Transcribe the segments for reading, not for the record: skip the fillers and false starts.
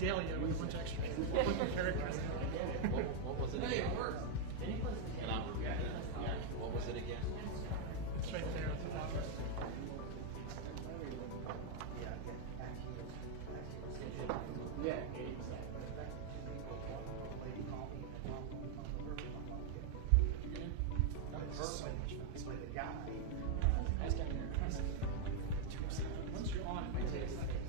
Idalia with a bunch of extra characters. What was it again? What was it again? It's right there at the top. Yeah. Once you're on it, it might take a second.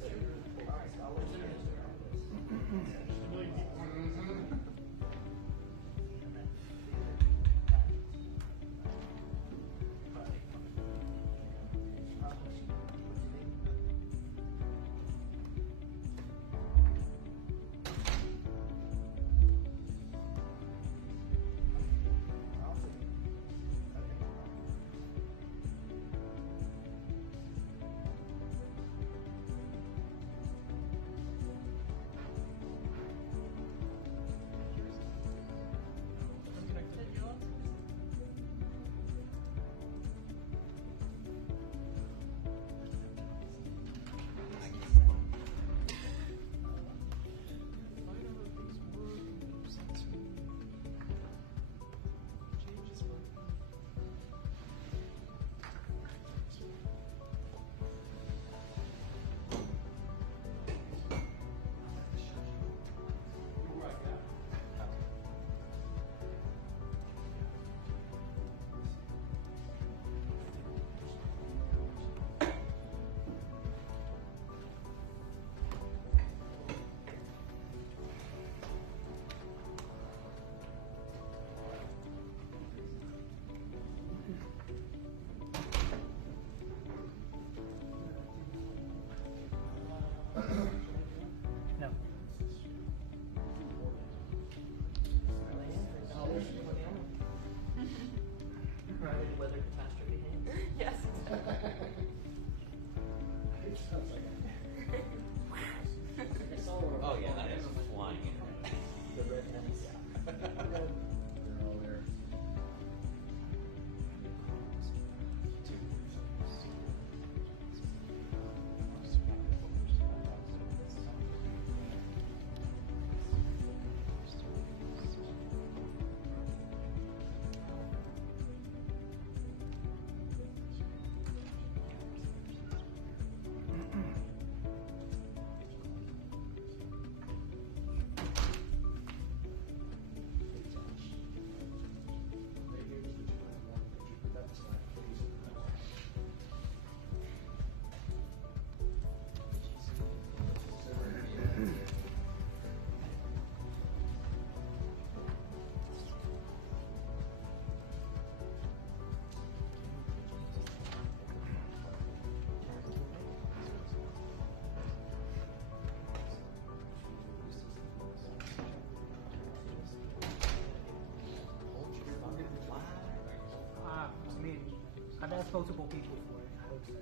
I spoke to both people for it. I hope so.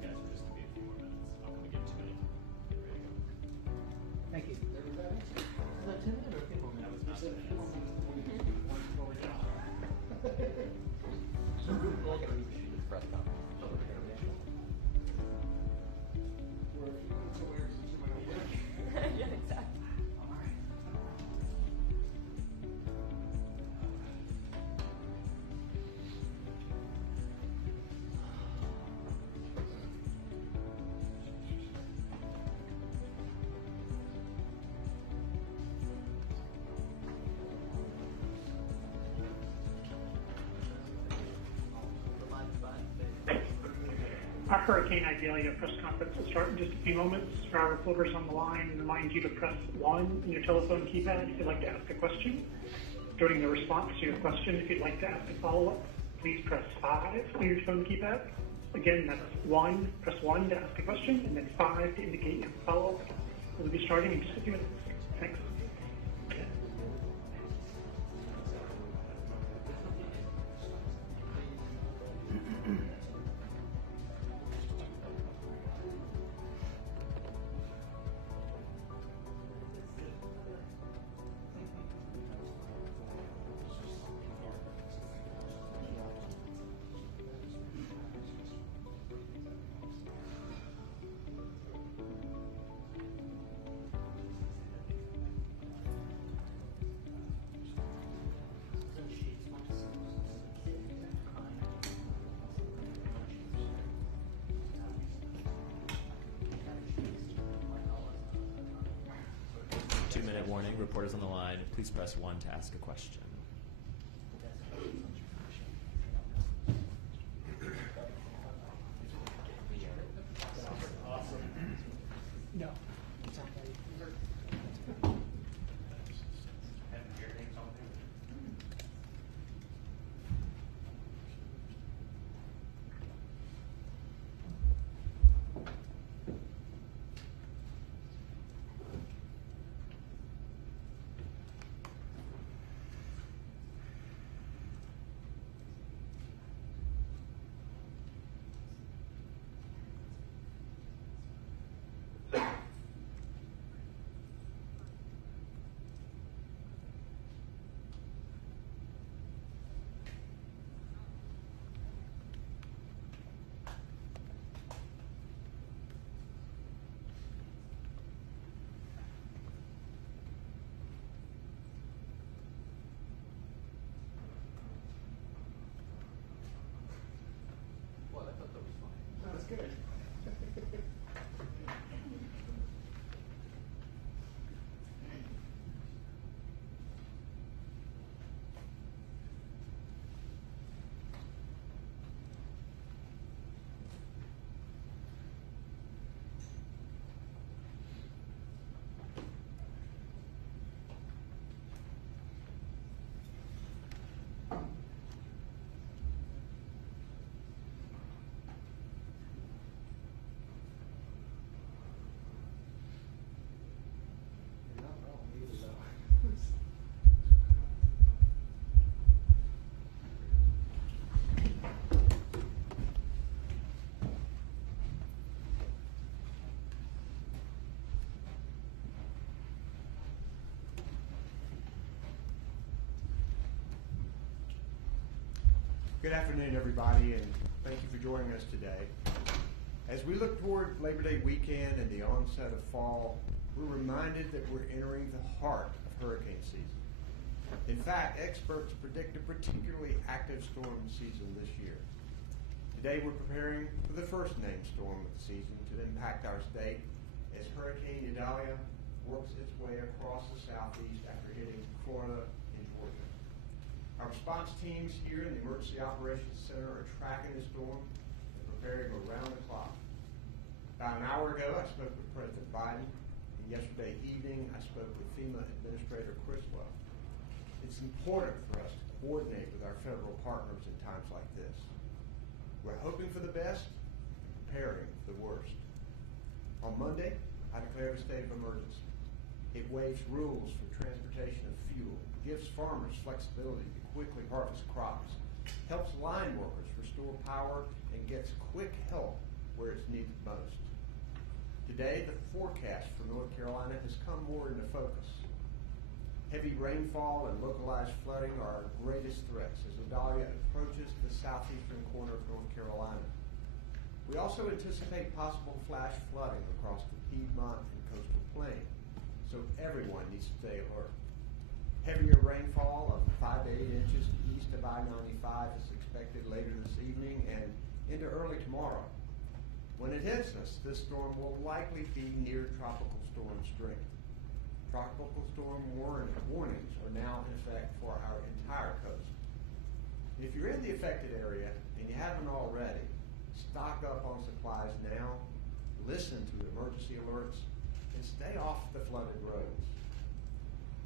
Guys, we're just gonna be a few more minutes. I'm gonna get 2 minutes. Get ready to go. Thank you. Everybody? Is that 10 minutes or 15 more That minutes? was not 10 minutes. So we're all gonna shoot the press conference. We're a few minutes away from somebody else. Yeah, exactly. All right. Our Hurricane Idalia press conference will start in just a few moments. For our reporters on the line, we remind you to press 1 on your telephone keypad if you'd like to ask a question. During the response to your question, if you'd like to ask a follow-up, please press 5 on your phone keypad. Again, that's 1, press 1 to ask a question, and then 5 to indicate you have a follow-up. We'll be starting in just a few minutes. Thanks. Two-minute warning. Reporters on the line. Please press 1 to ask a question. No. It's not ready. Well, I thought that was fine. Sounds good. You're not wrong either, though. Good afternoon, everybody, and thank you for joining us today. As we look toward Labor Day weekend and the onset of fall, we're reminded that we're entering the heart of hurricane season. In fact, experts predict a particularly active storm season this year. Today, we're preparing for the first named storm of the season to impact our state as Hurricane Idalia works its way across the southeast after hitting Florida and Georgia. Our response teams here in the Emergency Operations Center are tracking the storm and preparing around the clock. About an hour ago, I spoke with President Biden, and yesterday evening, I spoke with FEMA Administrator Criswell. It's important for us to coordinate with our federal partners at times like this. We're hoping for the best and preparing for the worst. On Monday, I declared a state of emergency. It waives rules for transportation of fuel, gives farmers flexibility to quickly harvest crops, helps line workers restore power, and gets quick help where it's needed most. Today, the forecast for North Carolina has come more into focus. Heavy rainfall and localized flooding are our greatest threats as Idalia approaches the southeastern corner of North Carolina. We also anticipate possible flash flooding across the Piedmont and coastal plain, so everyone needs to stay alert. Heavier rainfall of 5 to 8 inches east of I-95 is expected later this evening and into early tomorrow. When it hits us, this storm will likely be near tropical storm strength. Tropical storm warnings are now in effect for our entire coast. If you're in the affected area and you haven't already, stock up on supplies now, listen to emergency alerts, and stay off the flooded roads.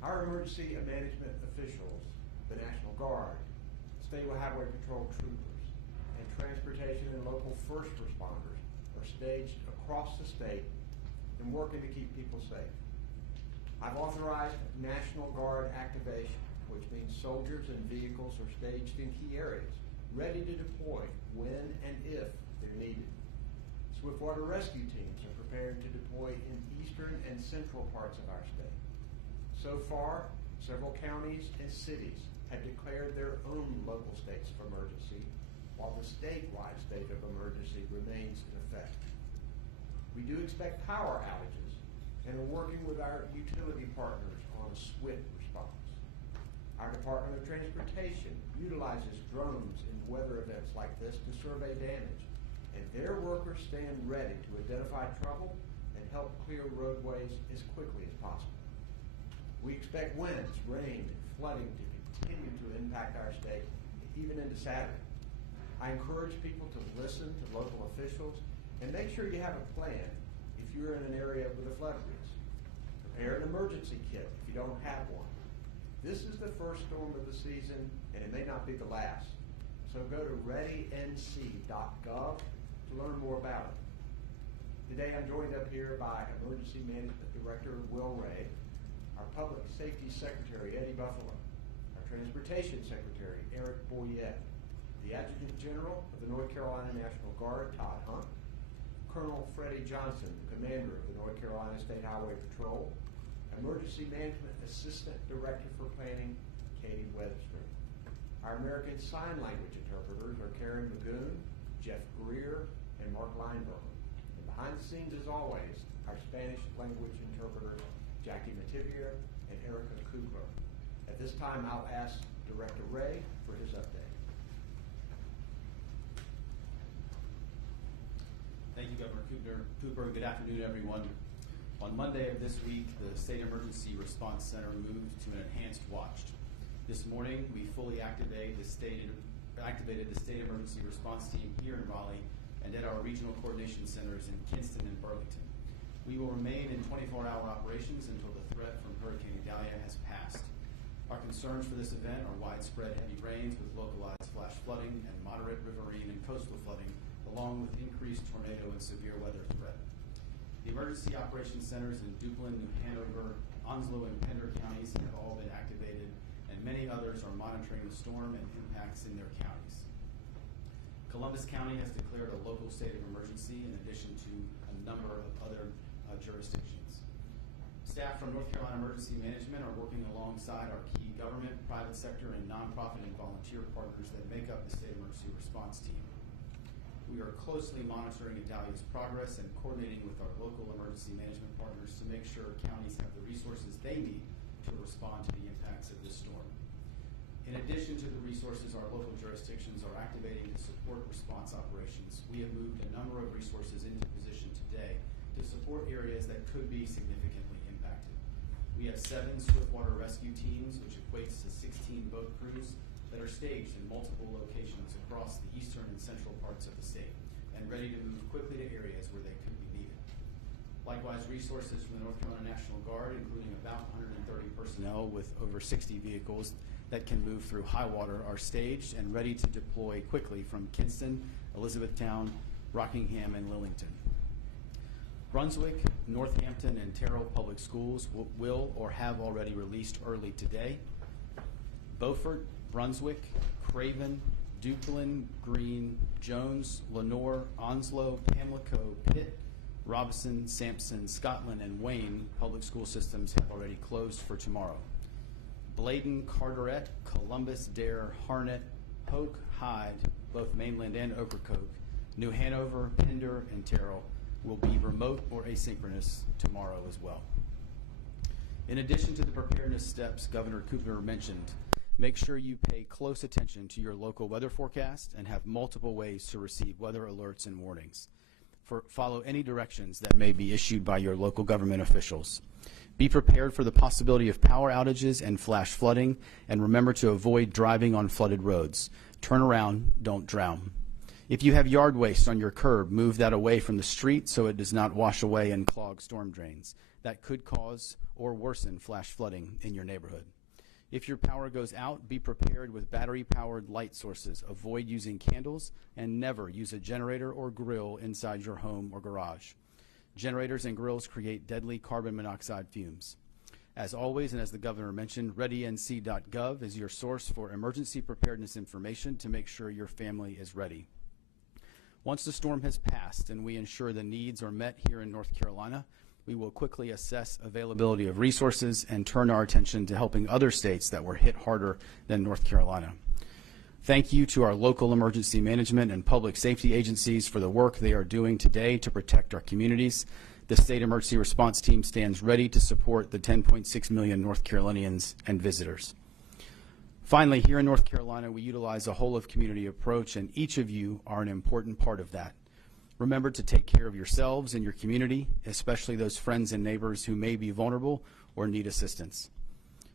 Our emergency management officials, the National Guard, State Highway Patrol troopers, and transportation and local first responders are staged across the state and working to keep people safe. I've authorized National Guard activation, which means soldiers and vehicles are staged in key areas, ready to deploy when and if they're needed. Swiftwater rescue teams are prepared to deploy in eastern and central parts of our state. So far, several counties and cities have declared their own local states of emergency, while the statewide state of emergency remains in effect. We do expect power outages and are working with our utility partners on a swift response. Our Department of Transportation utilizes drones in weather events like this to survey damage, and their workers stand ready to identify trouble and help clear roadways as quickly as possible. We expect winds, rain, and flooding to continue to impact our state even into Saturday. I encourage people to listen to local officials and make sure you have a plan if you're in an area with a flood risk. Prepare an emergency kit if you don't have one. This is the first storm of the season, and it may not be the last. So go to readync.gov to learn more about it. Today I'm joined up here by Emergency Management Director Will Ray, our Public Safety Secretary Eddie Buffalo, our Transportation Secretary Eric Boyette, the Adjutant General of the North Carolina National Guard Todd Hunt, Colonel Freddie Johnson, the Commander of the North Carolina State Highway Patrol, Emergency Management Assistant Director for Planning, Katie Weatherstream. Our American Sign Language interpreters are Karen Magoon, Jeff Greer, and Mark Lineberger. And behind the scenes, as always, our Spanish language interpreters, Jackie Mativia and Erica Kugler. At this time, I'll ask Director Ray for his update. Thank you, Governor Cooper. Good afternoon, everyone. On Monday of this week, the State Emergency Response Center moved to an enhanced watch. This morning, we fully activated the State Emergency Response Team here in Raleigh and at our regional coordination centers in Kinston and Burlington. We will remain in 24-hour operations until the threat from Hurricane Idalia has passed. Our concerns for this event are widespread heavy rains with localized flash flooding and moderate riverine and coastal flooding, along with increased tornado and severe weather threat. The emergency operations centers in Duplin, New Hanover, Onslow, and Pender counties have all been activated, and many others are monitoring the storm and impacts in their counties. Columbus County has declared a local state of emergency in addition to a number of other jurisdictions. Staff from North Carolina Emergency Management are working alongside our key government, private sector, and nonprofit and volunteer partners that make up the State Emergency Response Team. We are closely monitoring Idalia's progress and coordinating with our local emergency management partners to make sure counties have the resources they need to respond to the impacts of this storm. In addition to the resources our local jurisdictions are activating to support response operations, we have moved a number of resources into position today to support areas that could be significantly impacted. We have 7 swiftwater rescue teams, which equates to 16 boat crews that are staged in multiple locations across the eastern and central parts of the state and ready to move quickly to areas where they could be needed. Likewise, resources from the North Carolina National Guard, including about 130 personnel with over 60 vehicles that can move through high water, are staged and ready to deploy quickly from Kinston, Elizabethtown, Rockingham, and Lillington. Brunswick, Northampton, and Terrell Public Schools will or have already released early today. Beaufort, Brunswick, Craven, Duplin, Green, Jones, Lenore, Onslow, Pamlico, Pitt, Robinson, Sampson, Scotland, and Wayne public school systems have already closed for tomorrow. Bladen, Carteret, Columbus, Dare, Harnett, Hoke, Hyde, both mainland and Ocracoke, New Hanover, Pender, and Terrell will be remote or asynchronous tomorrow as well. In addition to the preparedness steps Governor Cooper mentioned, make sure you pay close attention to your local weather forecast and have multiple ways to receive weather alerts and warnings. Follow any directions that may be issued by your local government officials. Be prepared for the possibility of power outages and flash flooding, and remember to avoid driving on flooded roads. Turn around, don't drown. If you have yard waste on your curb, move that away from the street so it does not wash away and clog storm drains. That could cause or worsen flash flooding in your neighborhood. If your power goes out, be prepared with battery-powered light sources. Avoid using candles and never use a generator or grill inside your home or garage. Generators and grills create deadly carbon monoxide fumes. As always, and as the governor mentioned, readync.gov is your source for emergency preparedness information to make sure your family is ready. Once the storm has passed and we ensure the needs are met here in North Carolina, we will quickly assess availability of resources and turn our attention to helping other states that were hit harder than North Carolina. Thank you to our local emergency management and public safety agencies for the work they are doing today to protect our communities. The State Emergency Response Team stands ready to support the 10.6 million North Carolinians and visitors. Finally, here in North Carolina, we utilize a whole-of-community approach, and each of you are an important part of that. Remember to take care of yourselves and your community, especially those friends and neighbors who may be vulnerable or need assistance.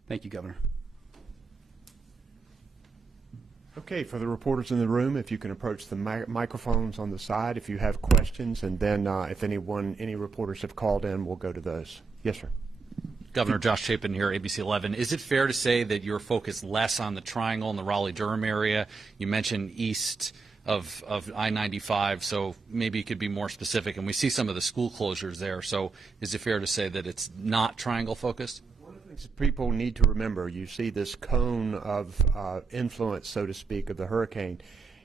Thank you, Governor. Okay, for the reporters in the room, if you can approach the microphones on the side if you have questions, and then if any reporters have called in, we'll go to those. Yes, sir. Governor Josh Chapin here, ABC 11. Is it fair to say that you're focused less on the Triangle and the Raleigh-Durham area? You mentioned east of I-95, so maybe you could be more specific. And we see some of the school closures there, so is it fair to say that it's not Triangle focused? One of the things people need to remember, you see this cone of influence, so to speak, of the hurricane.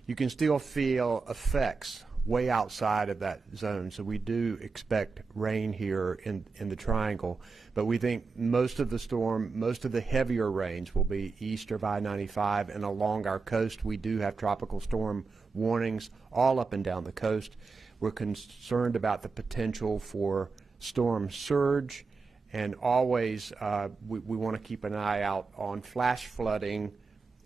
You can still feel effects way outside of that zone, so we do expect rain here in the Triangle, but we think most of the heavier rains will be east of I-95 and along our coast. We do have tropical storm warnings all up and down the coast. We're concerned about the potential for storm surge, and always we want to keep an eye out on flash flooding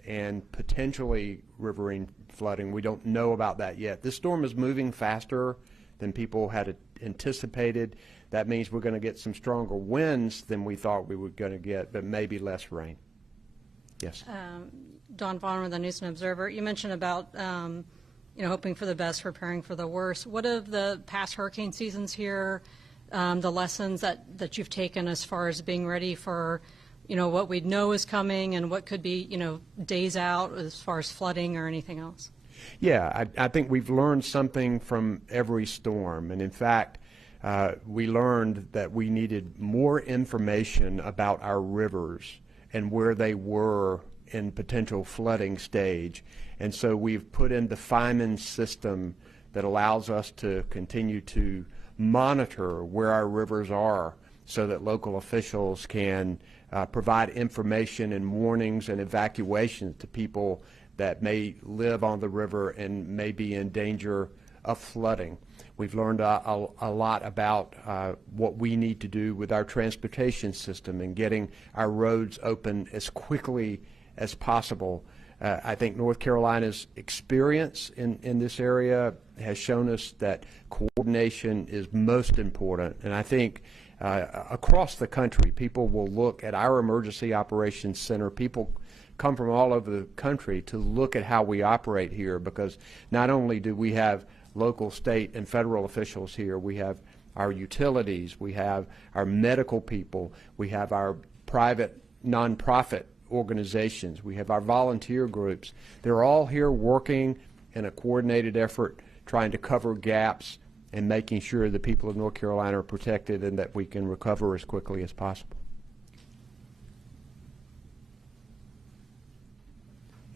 and potentially riverine flooding. We don't know about that yet. This storm is moving faster than people had anticipated. That means we're going to get some stronger winds than we thought we were going to get, but maybe less rain. Yes. Dawn Vaughn with the News and Observer. You mentioned about hoping for the best, preparing for the worst. What of the past hurricane seasons here, the lessons that you've taken as far as being ready for what we know is coming and what could be, days out as far as flooding or anything else? Yeah, I think we've learned something from every storm. And in fact, we learned that we needed more information about our rivers and where they were in potential flooding stage. And so we've put in the Feynman system that allows us to continue to monitor where our rivers are so that local officials can provide information and warnings and evacuations to people that may live on the river and may be in danger of flooding. We've learned a lot about what we need to do with our transportation system and getting our roads open as quickly as possible. I think North Carolina's experience in this area has shown us that coordination is most important, and I think across the country people will look at our Emergency Operations Center. People come from all over the country to look at how we operate here, because not only do we have local, state, and federal officials here, we have our utilities, we have our medical people, we have our private nonprofit organizations, we have our volunteer groups. They're all here working in a coordinated effort, trying to cover gaps and making sure the people of North Carolina are protected and that we can recover as quickly as possible.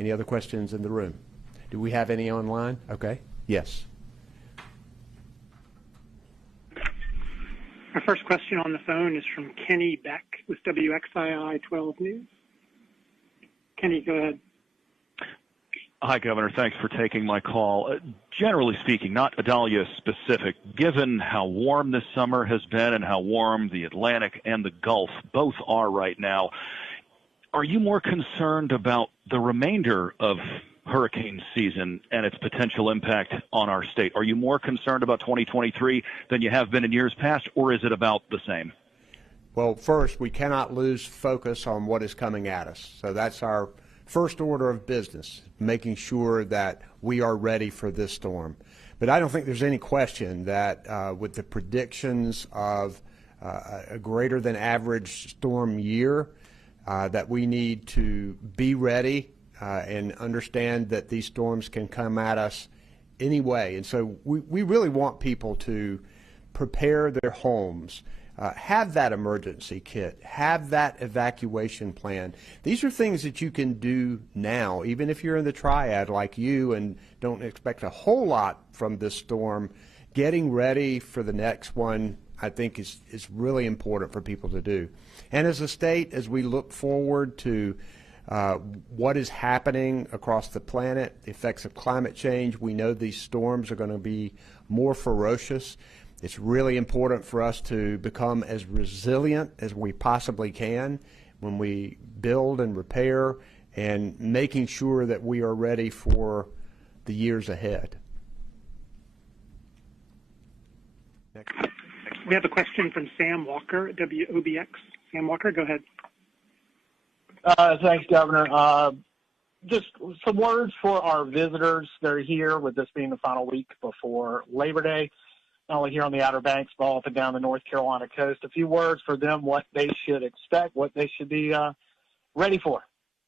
Any other questions in the room? Do we have any online? Okay. Yes. Our first question on the phone is from Kenny Beck with WXII 12 News. Kenny, go ahead. Hi, Governor. Thanks for taking my call. Generally speaking, not Idalia specific, given how warm this summer has been and how warm the Atlantic and the Gulf both are right now, are you more concerned about the remainder of hurricane season and its potential impact on our state? Are you more concerned about 2023 than you have been in years past, or is it about the same? Well, first, we cannot lose focus on what is coming at us. So that's our first order of business, making sure that we are ready for this storm. But I don't think there's any question that with the predictions of a greater than average storm year, that we need to be ready and understand that these storms can come at us anyway. And so we really want people to prepare their homes, have that emergency kit, have that evacuation plan. These are things that you can do now, even if you're in the triad like you and don't expect a whole lot from this storm. Getting ready for the next one, I think, is really important for people to do. And as a state, as we look forward to what is happening across the planet, the effects of climate change, we know these storms are going to be more ferocious. It's really important for us to become as resilient as we possibly can when we build and repair, and making sure that we are ready for the years ahead. Next. We have a question from Sam Walker at WOBX. Sam Walker, go ahead. Thanks, Governor. Just some words for our visitors that are here, with this being the final week before Labor Day, not only here on the Outer Banks, but all up and down the North Carolina coast. A few words for them, what they should expect, what they should be ready for.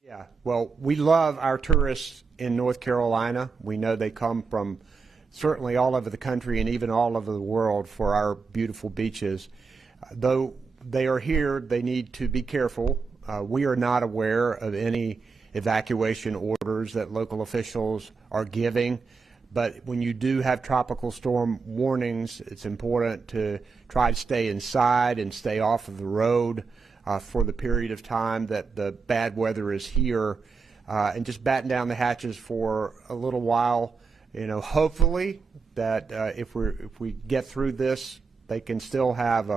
Yeah, well, we love our tourists in North Carolina. We know they come from certainly all over the country and even all over the world for our beautiful beaches. Though they are here, they need to be careful. We are not aware of any evacuation orders that local officials are giving. But when you do have tropical storm warnings, it's important to try to stay inside and stay off of the road for the period of time that the bad weather is here, and just batten down the hatches for a little while. You know, hopefully that if we get through this, they can still have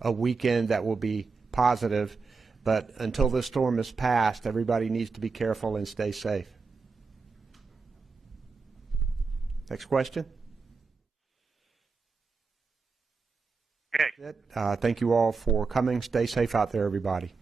a weekend that will be positive. But until this storm is passed, everybody needs to be careful and stay safe. Next question. Okay. Thank you all for coming. Stay safe out there, everybody.